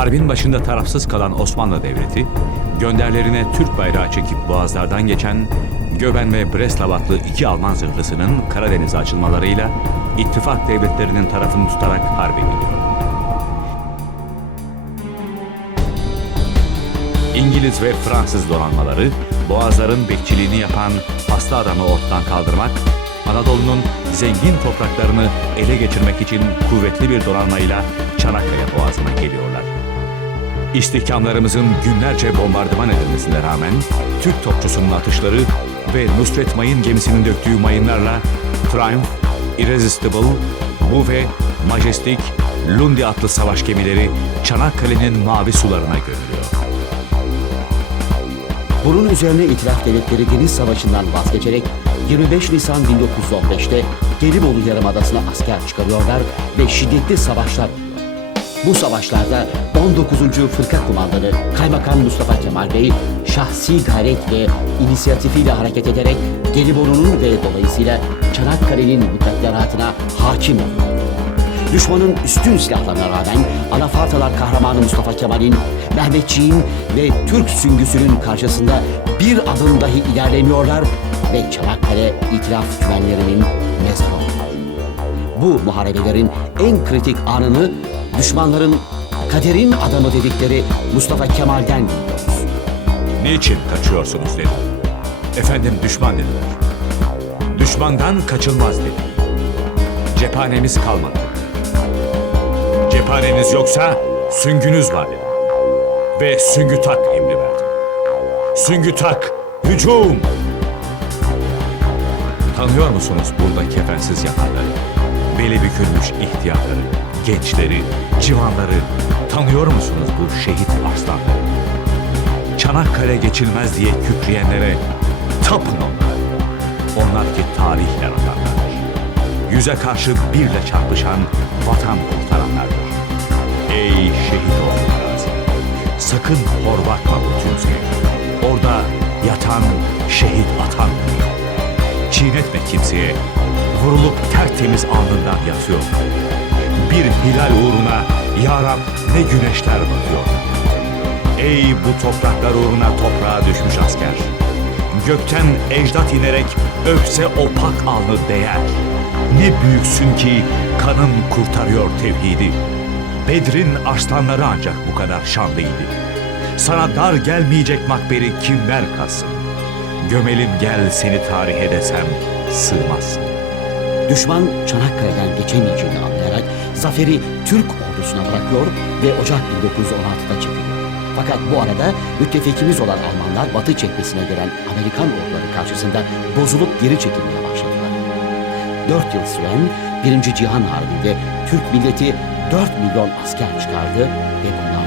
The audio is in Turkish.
Harbin başında tarafsız kalan Osmanlı Devleti, gönderlerine Türk bayrağı çekip boğazlardan geçen Göben ve Breslav iki Alman zırhlısının Karadeniz'e açılmalarıyla ittifak devletlerinin tarafını tutarak harbe gidiyor. İngiliz ve Fransız donanmaları Boğazların bekçiliğini yapan hasta adamı ortadan kaldırmak, Anadolu'nun zengin topraklarını ele geçirmek için kuvvetli bir donanmayla Çanakkale Boğazı'na geliyorlar. İstihkamlarımızın günlerce bombardıman edilmesine rağmen Türk topçusunun atışları ve Nusret Mayın gemisinin döktüğü mayınlarla Triumph, Irresistible, Bouvet, Majestic, Lundi adlı savaş gemileri Çanakkale'nin mavi sularına gömülüyor. Bunun üzerine İtilaf Devletleri Deniz Savaşı'ndan vazgeçerek 25 Nisan 1915'te Gelibolu Yarımadası'na asker çıkarıyorlar ve şiddetli savaşlar. Bu savaşlarda 19. Fırka Kumandanı Kaymakam Mustafa Kemal Bey şahsi gayret ve inisiyatifiyle hareket ederek Gelibolu'nun ve dolayısıyla Çanakkale'nin mukadderatına hakim oluyor. Düşmanın üstün silahlarına rağmen Anafartalar kahramanı Mustafa Kemal'in, Mehmetçiğin ve Türk süngüsünün karşısında bir adım dahi ilerlemiyorlar ve Çanakkale itiraf güvenlerinin mezarı. Bu muharebelerin en kritik anını düşmanların kaderin adamı dedikleri Mustafa Kemal'den biliyoruz. Niçin kaçıyorsunuz dedi. Efendim düşman dediler. Düşmandan kaçılmaz dedi. Cephanemiz kalmadı. Cephaneniz yoksa süngünüz var dedi. Ve süngü tak emri verdi. Süngü tak, hücum! Tanıyor musunuz burada kefensiz yatanları? Beli bükülmüş ihtiyarları, gençleri, civanları. Tanıyor musunuz bu şehit arslanları? Çanakkale geçilmez diye kükreyenlere tapın onlara. Onlar ki tarih yaratanlardır. Yüze karşı birle çarpışan vatan kurtaranlardır. Ey şehit Gazi! Sakın hor bakma bu tümseye. Orada yatan, şehit atan. Çiğnetme kimseye. Vurulup tertemiz alnından yatıyor. Bir hilal uğruna ya Rab ne güneşler batıyor. Ey bu topraklar uğruna toprağa düşmüş asker. Gökten ecdat inerek öpse opak alnı değer. Ne büyüksün ki kanın kurtarıyor tevhidi. Bedrin arslanları ancak bu kadar şanlıydı. Sana dar gelmeyecek makberi kimler kalsın? Gömelim gel seni tarihe desem sığmazsın. Düşman Çanakkale'den geçemeyeceğini anlayarak zaferi Türk ordusuna bırakıyor ve Ocak 1916'da çekiliyor. Fakat bu arada müttefikimiz olan Almanlar Batı cephesine gelen Amerikan orduları karşısında bozulup geri çekilmeye başladılar. Dört yıl süren Birinci Cihan Harbi'nde Türk milleti 4 milyon asker çıkardı ve bunlar